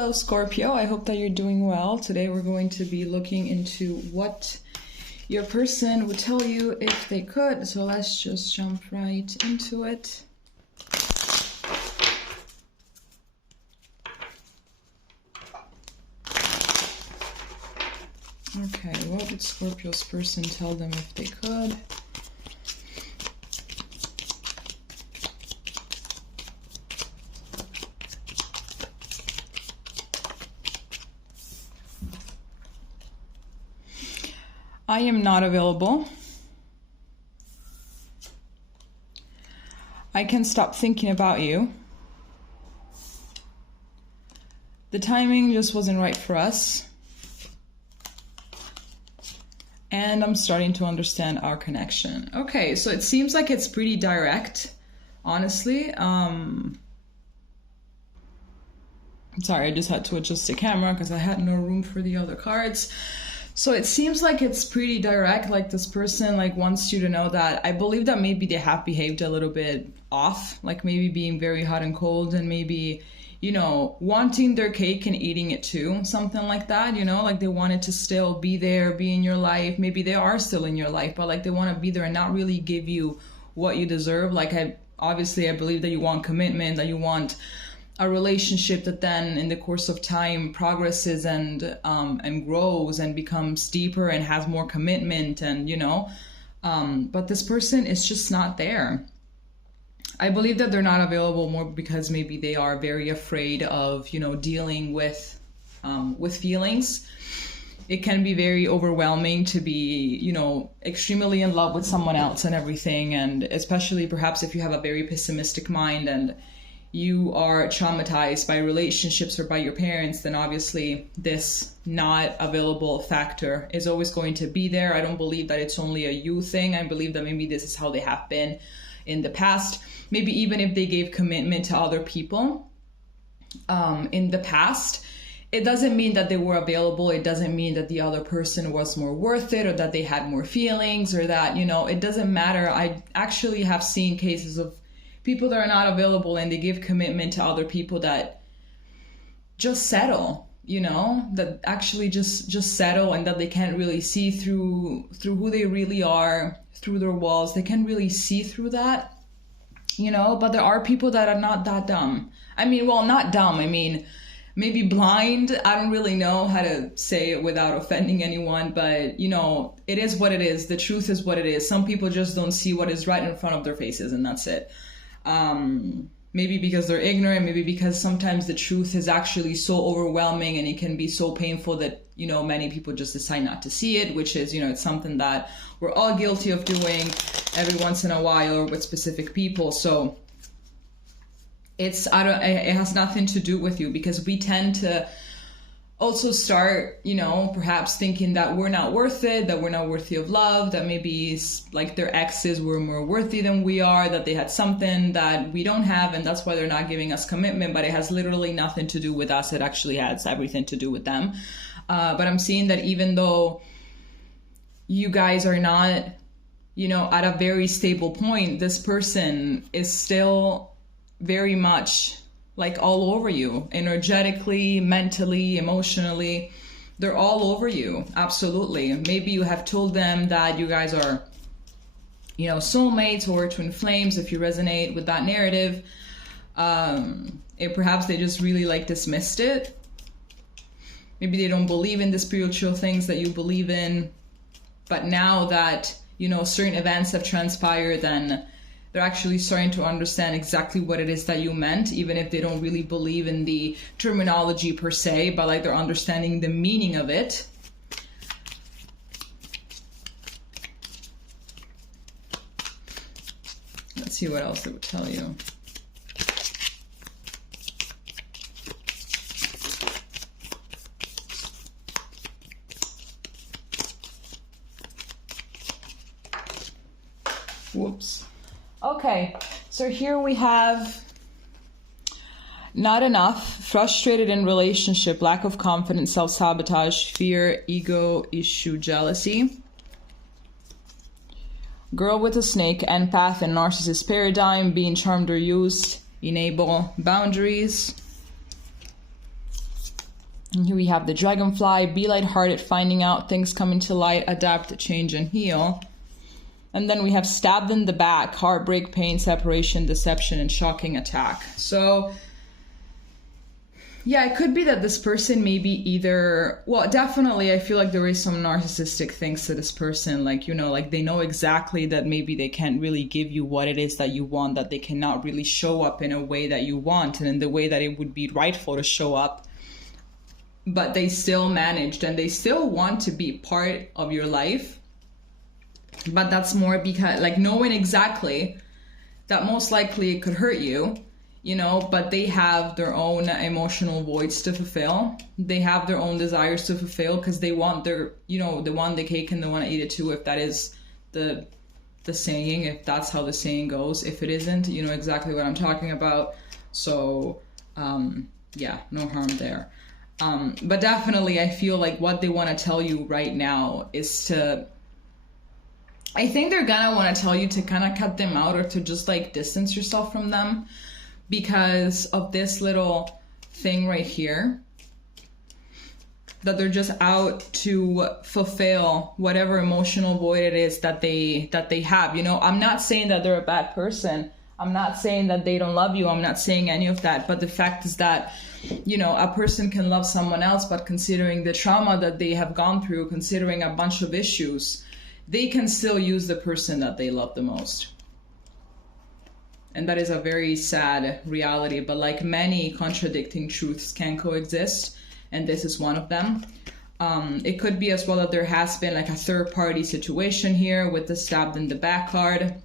Hello Scorpio, I hope that you're doing well. Today we're going to be looking into what your person would tell you if they could. So let's just jump right into it. Okay, what would Scorpio's person tell them if they could? I am not available. I can stop thinking about you. The timing just wasn't right for us. And I'm starting to understand our connection. Okay, so it seems like it's pretty direct, honestly. I'm sorry, I just had to adjust the camera because I had no room for the other cards. So it seems like it's pretty direct, like this person like wants you to know that I believe that maybe they have behaved a little bit off, like maybe being very hot and cold and maybe, you know, wanting their cake and eating it too, something like that, you know, like they wanted to still be there, be in your life. Maybe they are still in your life, but like they want to be there and not really give you what you deserve. Like I believe that you want commitment, that you want a relationship that then in the course of time progresses and grows and becomes deeper and has more commitment and, you know, but this person is just not there. I believe that they're not available more because maybe they are very afraid of, you know, dealing with feelings. It can be very overwhelming to be, you know, extremely in love with someone else and everything. And especially perhaps if you have a very pessimistic mind and you are traumatized by relationships or by your parents, then obviously this not available factor is always going to be there. I don't believe that it's only a you thing. I believe that maybe this is how they have been in the past. Maybe even if they gave commitment to other people in the past, it doesn't mean that they were available. It doesn't mean that the other person was more worth it or that they had more feelings or that, you know, it doesn't matter. I actually have seen cases of people that are not available and they give commitment to other people that just settle, you know, that actually just settle and that they can't really see through who they really are, through their walls. They can't really see through that, you know, but there are people that are not that dumb. I mean, well, not dumb. I mean, maybe blind. I don't really know how to say it without offending anyone, but, you know, it is what it is. The truth is what it is. Some people just don't see what is right in front of their faces and that's it. Maybe because they're ignorant, maybe because sometimes the truth is actually so overwhelming and it can be so painful that, you know, many people just decide not to see it, which is, you know, it's something that we're all guilty of doing every once in a while or with specific people. So it has nothing to do with you because we tend to also start, you know, perhaps thinking that we're not worth it, that we're not worthy of love, that maybe like their exes were more worthy than we are, that they had something that we don't have and that's why they're not giving us commitment, but it has literally nothing to do with us. It actually has everything to do with them. But I'm seeing that even though you guys are not, you know, at a very stable point, this person is still very much like all over you, energetically, mentally, emotionally. They're all over you. Absolutely. Maybe you have told them that you guys are, you know, soulmates or twin flames if you resonate with that narrative. Perhaps they just really like dismissed it. Maybe they don't believe in the spiritual things that you believe in. But now that, you know, certain events have transpired, then they're actually starting to understand exactly what it is that you meant, even if they don't really believe in the terminology per se, but like they're understanding the meaning of it. Let's see what else they would tell you. Whoops. Okay, so here we have not enough, frustrated in relationship, lack of confidence, self-sabotage, fear, ego issue, jealousy. Girl with a snake, empath and narcissist paradigm, being charmed or used, enable boundaries. And here we have the dragonfly, be lighthearted, finding out things coming to light, adapt, change, and heal. And then we have stabbed in the back, heartbreak, pain, separation, deception, and shocking attack. So yeah, it could be that this person maybe either, well, definitely I feel like there is some narcissistic things to this person. Like, you know, like they know exactly that maybe they can't really give you what it is that you want, that they cannot really show up in a way that you want and in the way that it would be rightful to show up. But they still managed and they still want to be part of your life. But that's more because, like, knowing exactly that most likely it could hurt you, you know, but they have their own emotional voids to fulfill. They have their own desires to fulfill because they want their, you know, they want the cake and they want to eat it too, if that is the saying, if that's how the saying goes. If it isn't, you know exactly what I'm talking about. So, yeah, no harm there. But definitely I feel like what they want to tell you right now is to, I think they're gonna want to tell you to kind of cut them out or to just like distance yourself from them because of this little thing right here, that they're just out to fulfill whatever emotional void it is that they have. You know, I'm not saying that they're a bad person. I'm not saying that they don't love you. I'm not saying any of that. But the fact is that, you know, a person can love someone else, but considering the trauma that they have gone through, considering a bunch of issues, they can still use the person that they love the most. And that is a very sad reality, but like many contradicting truths can coexist, and this is one of them. It could be as well that there has been like a third-party situation here with the stabbed in the back card.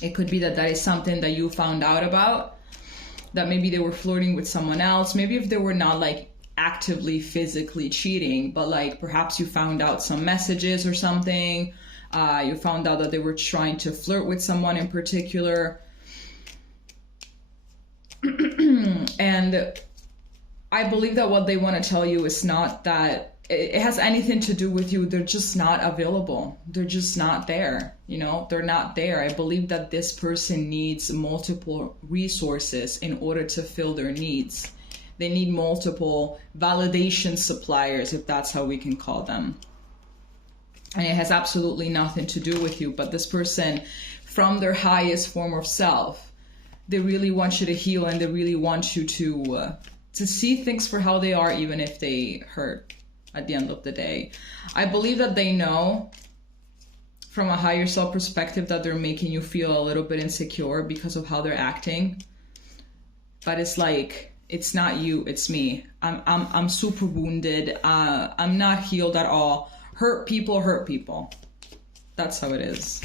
It could be that that is something that you found out about, that maybe they were flirting with someone else. Maybe if they were not like actively physically cheating, but like perhaps you found out some messages or something. You found out that they were trying to flirt with someone in particular. And I believe that what they want to tell you is not that it has anything to do with you. They're just not available. They're just not there. You know, they're not there. I believe that this person needs multiple resources in order to fill their needs. They need multiple validation suppliers, if that's how we can call them. And it has absolutely nothing to do with you. But this person, from their highest form of self, they really want you to heal, and they really want you to see things for how they are, even if they hurt at the end of the day. I believe that they know from a higher self perspective that they're making you feel a little bit insecure because of how they're acting. But it's like, it's not you, it's me. I'm super wounded. I'm not healed at all. Hurt people. That's how it is.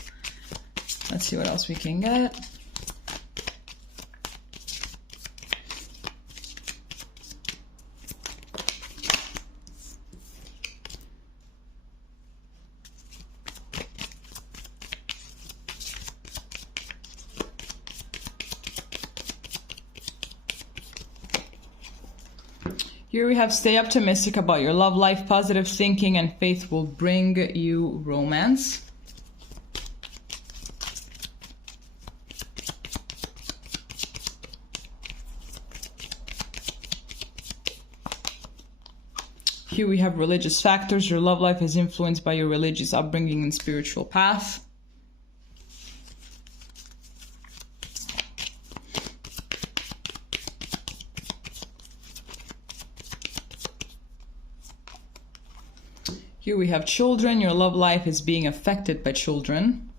Let's see what else we can get. Here we have stay optimistic about your love life. Positive thinking and faith will bring you romance. Here we have religious factors. Your love life is influenced by your religious upbringing and spiritual path. Here we have children. Your love life is being affected by children.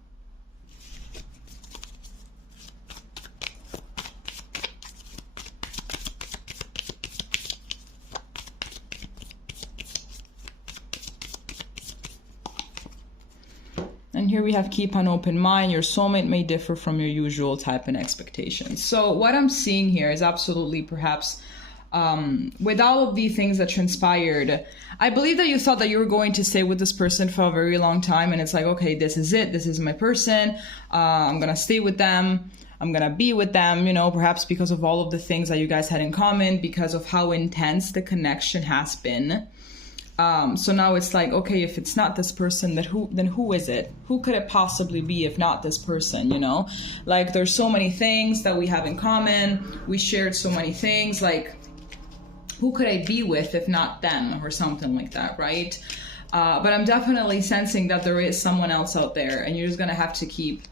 And here we have keep an open mind. Your soulmate may differ from your usual type and expectations. So what I'm seeing here is absolutely perhaps with all of the things that transpired, I believe that you thought that you were going to stay with this person for a very long time, and it's like, okay, this is it, this is my person, I'm gonna stay with them, I'm gonna be with them, you know, perhaps because of all of the things that you guys had in common, because of how intense the connection has been. So now it's like, okay, if it's not this person, then who is it? Who could it possibly be if not this person, you know? Like, there's so many things that we have in common, we shared so many things, like, who could I be with if not them, or something like that, right? But I'm definitely sensing that there is someone else out there, and you're just gonna have to keep,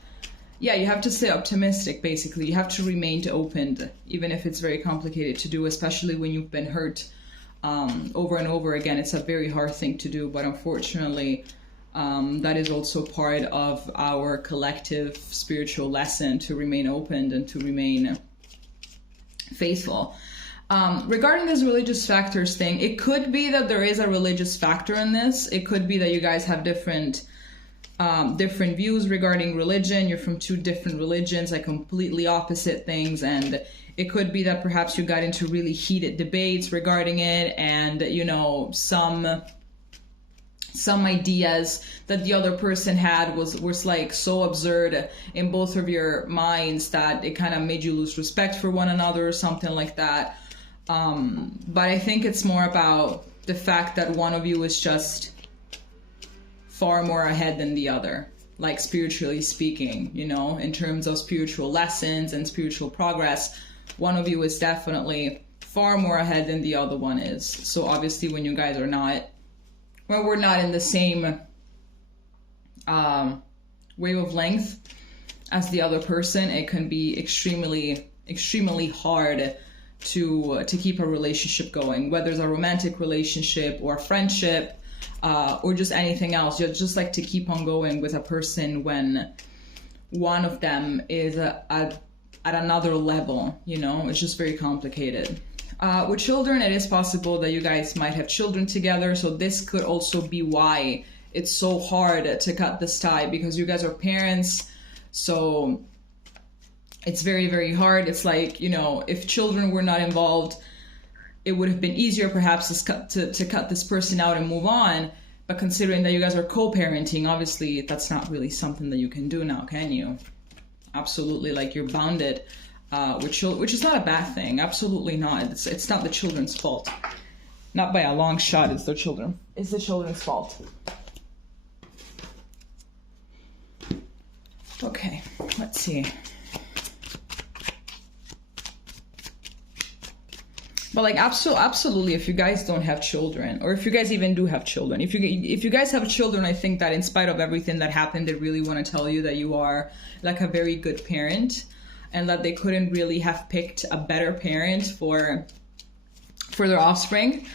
yeah, you have to stay optimistic, basically. You have to remain open, even if it's very complicated to do, especially when you've been hurt over and over again. It's a very hard thing to do, but unfortunately, that is also part of our collective spiritual lesson, to remain open and to remain faithful. Regarding this religious factors thing, it could be that there is a religious factor in this. It could be that you guys have different views regarding religion. You're from two different religions, like completely opposite things, and it could be that perhaps you got into really heated debates regarding it, and you know, some ideas that the other person had was like so absurd in both of your minds that it kind of made you lose respect for one another or something like that. But I think it's more about the fact that one of you is just far more ahead than the other, like spiritually speaking, you know, in terms of spiritual lessons and spiritual progress. One of you is definitely far more ahead than the other one is. So obviously when you guys are not, when we're not in the same wavelength as the other person, it can be extremely hard to keep a relationship going, whether it's a romantic relationship or a friendship, or just anything else. You just like to keep on going with a person when one of them is at another level, you know. It's just very complicated. With children, it is possible that you guys might have children together, so this could also be why it's so hard to cut this tie, because you guys are parents, so it's very, very hard. It's like, you know, if children were not involved, it would have been easier perhaps to cut this person out and move on. But considering that you guys are co-parenting, obviously that's not really something that you can do now, can you? Absolutely, like you're bounded with children, which is not a bad thing. Absolutely not. It's not the children's fault. Not by a long shot. It's the children's fault. Okay, let's see. But like absolutely, if you guys don't have children, or if you guys even do have children, if you guys have children, I think that in spite of everything that happened, they really want to tell you that you are like a very good parent, and that they couldn't really have picked a better parent for their offspring.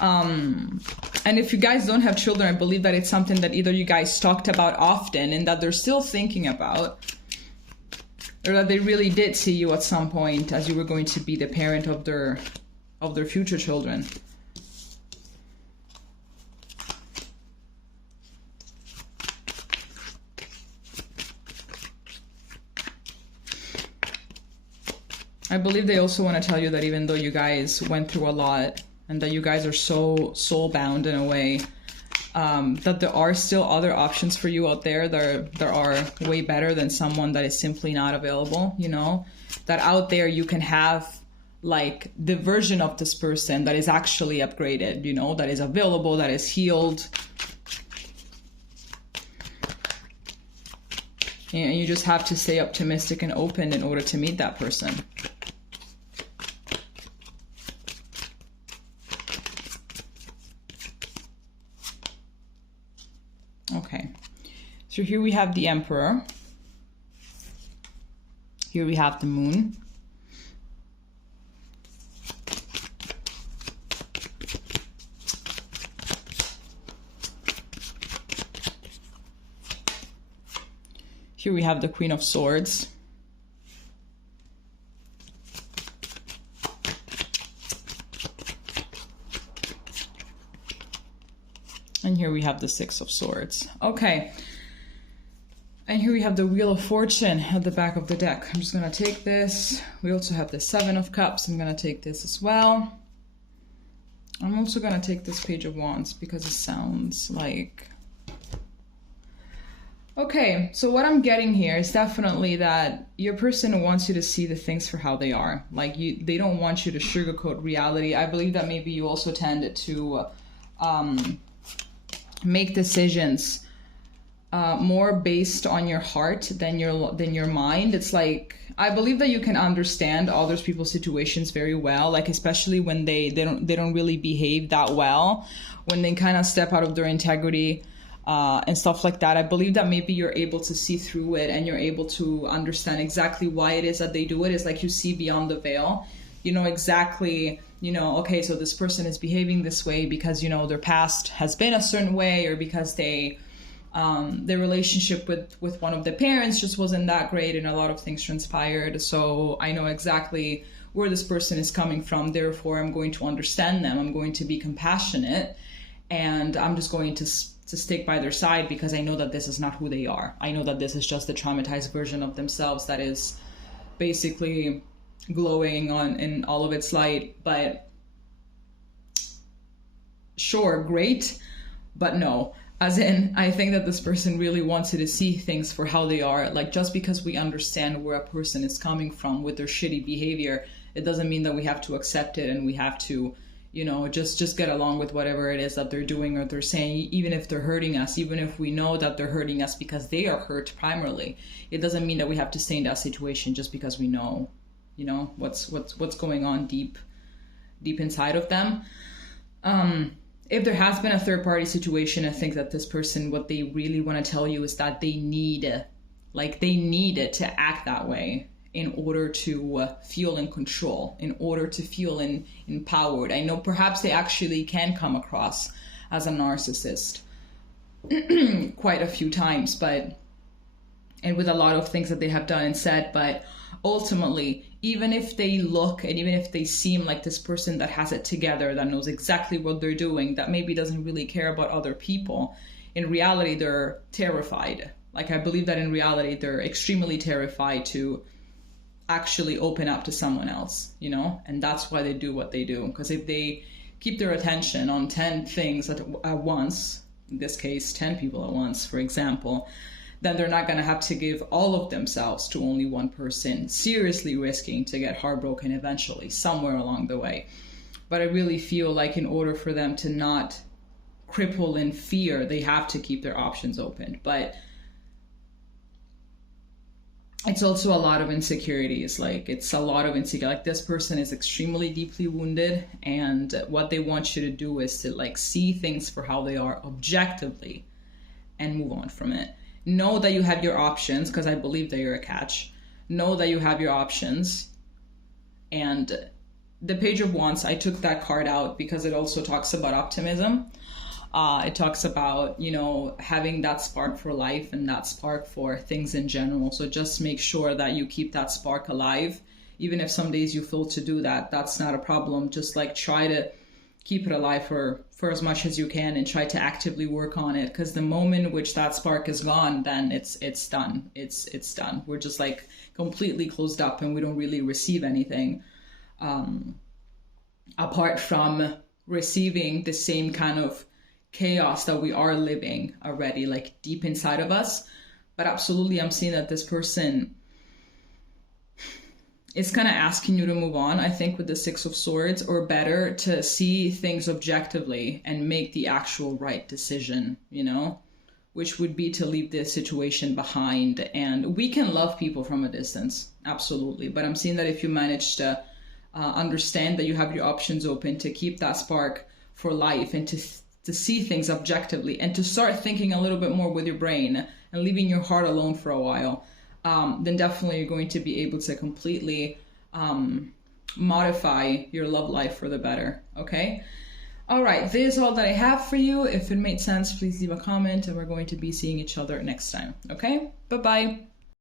And if you guys don't have children, I believe that it's something that either you guys talked about often and that they're still thinking about, or that they really did see you at some point as you were going to be the parent of their future children. I believe they also want to tell you that even though you guys went through a lot and that you guys are so soul-bound in a way, that there are still other options for you out there that are way better than someone that is simply not available, you know? That out there you can have like the version of this person that is actually upgraded, you know, that is available, that is healed. And you just have to stay optimistic and open in order to meet that person. Okay, so here we have the Emperor. Here we have the Moon. Here we have the Queen of Swords. And here we have the Six of Swords. Okay. And here we have the Wheel of Fortune at the back of the deck. I'm just going to take this. We also have the Seven of Cups. I'm going to take this as well. I'm also going to take this Page of Wands because it sounds like... Okay, so what I'm getting here is definitely that your person wants you to see the things for how they are. Like, they don't want you to sugarcoat reality. I believe that maybe you also tend to make decisions more based on your heart than your mind. It's like, I believe that you can understand other people's situations very well, like especially when they don't really behave that well, when they kind of step out of their integrity and stuff like that. I believe that maybe you're able to see through it and you're able to understand exactly why it is that they do it. It's like you see beyond the veil. You know exactly, okay, so this person is behaving this way because, their past has been a certain way, or because their relationship with one of the parents just wasn't that great and a lot of things transpired. So I know exactly where this person is coming from. Therefore, I'm going to understand them. I'm going to be compassionate, and I'm just going to stick by their side because I know that this is not who they are. I know that this is just the traumatized version of themselves that is basically glowing in all of its light. But sure, great, but no. As in, I think that this person really wants you to see things for how they are. Like, just because we understand where a person is coming from with their shitty behavior, it doesn't mean that we have to accept it and we have to, just get along with whatever it is that they're doing or they're saying, even if they're hurting us, even if we know that they're hurting us because they are hurt primarily. It doesn't mean that we have to stay in that situation just because we know, what's going on deep inside of them. If there has been a third-party situation, I think that this person, what they really want to tell you is that they need it to act that way in order to feel in control, in order to feel empowered. I know perhaps they actually can come across as a narcissist quite a few times, and with a lot of things that they have done and said, but ultimately, even if they look and even if they seem like this person that has it together, that knows exactly what they're doing, that maybe doesn't really care about other people, in reality, they're terrified. Like, I believe that in reality, they're extremely terrified to actually open up to someone else, and that's why they do what they do. Because if they keep their attention on 10 things at once, in this case, 10 people at once, for example, then they're not going to have to give all of themselves to only one person, seriously risking to get heartbroken eventually, somewhere along the way. But I really feel like in order for them to not cripple in fear, they have to keep their options open. But it's also a lot of insecurities. Like, it's a lot of insecurity. Like, this person is extremely deeply wounded, and what they want you to do is to see things for how they are objectively and move on from it. Know that you have your options, because I believe that you're a catch. Know that you have your options. And the Page of Wands, I took that card out because it also talks about optimism. It talks about, having that spark for life and that spark for things in general. So just make sure that you keep that spark alive. Even if some days you fail to do that, that's not a problem. Just try to keep it alive for as much as you can and try to actively work on it. Because the moment in which that spark is gone, then it's done. It's done. We're just completely closed up and we don't really receive anything apart from receiving the same kind of chaos that we are living already, deep inside of us. But absolutely, I'm seeing that this person is kind of asking you to move on, I think, with the Six of Swords, or better, to see things objectively and make the actual right decision, which would be to leave this situation behind. And we can love people from a distance, absolutely. But I'm seeing that if you manage to understand that you have your options open, to keep that spark for life and to see things objectively and to start thinking a little bit more with your brain and leaving your heart alone for a while, then definitely you're going to be able to completely modify your love life for the better, okay? All right, this is all that I have for you. If it made sense, please leave a comment, and we're going to be seeing each other next time, okay? Bye-bye.